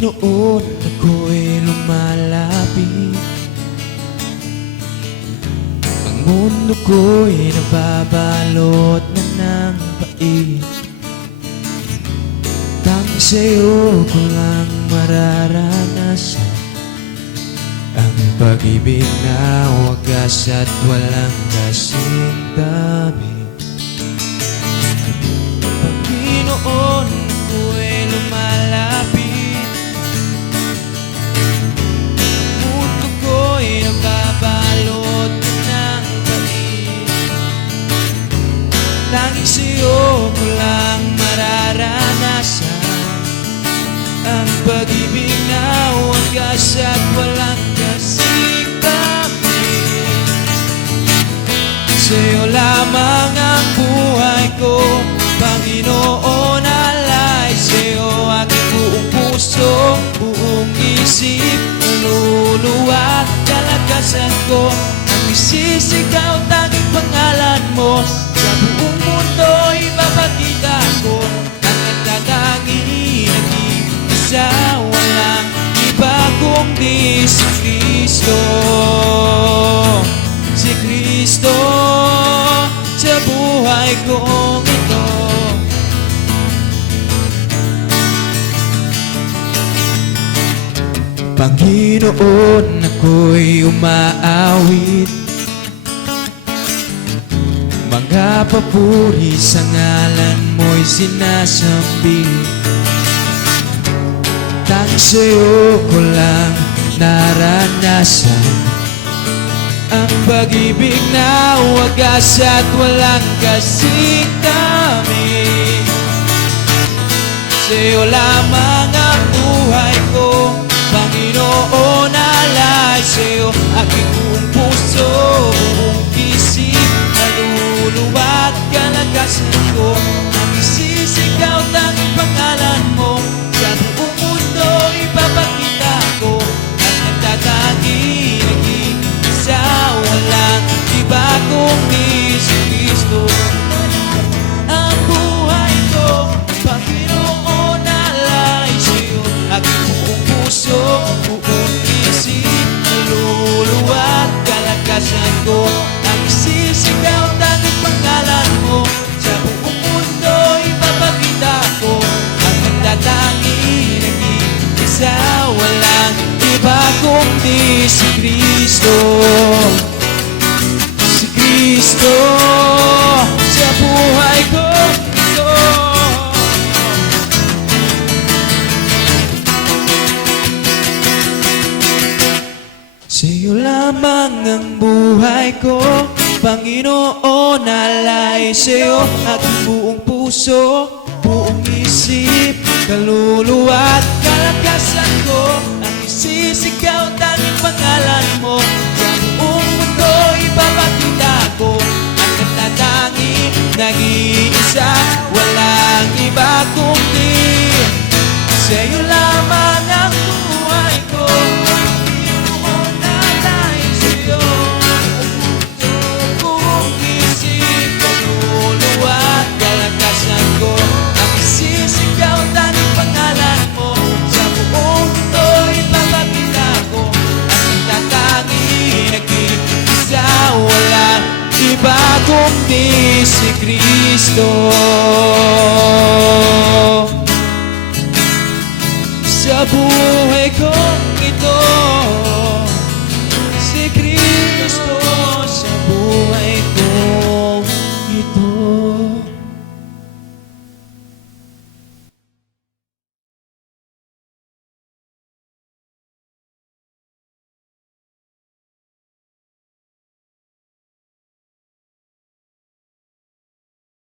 Panginoon, ako'y lumalapit. Ang mundo ko'y nababalot na ng pait. Tanging sa'yo ko lang mararanasan ang pag-ibig na wagas at walang kasing tabi. Panginoon, ako'y lumalapit. Ang mundo ko'y nababalot na ng pait. Tanging sa'yo ko lang mararanasan ang pag-ibig na wagas at walang kasing tabi. Sa'yo lamang ang buhay ko, Panginoon, alay sa'yo aking buong puso, buong isip, kaluluwa at kalakasan ko. Ang isisigaw tanging pangalan mo, sa buong mundo ipapakita ko ang nagtatanging nag-iisa, walang iba kundi si Kristo. Si Kristo sa buhay kong ito. Panginoon, ako'y umaawit. Mga papuri sa ngalan mo'y sinasambit. Tanging sa'yo ko lang naranasan ang pag-ibig na wagas at walang kasing dami. Sa'yo lamang ang buhay ko, Panginoon, alay sa'yo aking buong puso, buong isip, kaluluwa at kalakasan ko. Ang isisigaw tanging pangalan mo, sa buong mundo ipapakita ko ang nagtatanging nag-iisa, walang iba kundi si Kristo. Ang buhay ko, Panginoon, alay sa'yo aking buong puso, buong isip, kaluluwa at kalakasan ko. Ang isisigaw tanging pangalan mo, sa buong mundo ipapakita ko ang nagtatanging nag-iisa, walang iba kundi si Kristo. Si Kristo sa buhay ko ito. Sa'yo lamang ang buhay ko, Panginoon, alay sa'yo aking buong puso, buong isip, kaluluwa at kalakasan ko. Ang isisigaw tanging pangalan mo, sa buong mundo ipapakita ko ang nagtatanging nag-iisa, walang iba kundi sa'yo lamang ang buhay ko. Panginoon, alay sa'yo buong isip, kaluluwa at kalakasan ko. Ang isisigaw tanging pangalan mo, sa buong mundo ipapakita ko ang nagtatanging nag-iisa, walang iba kundi si Kristo. Sa buhay ko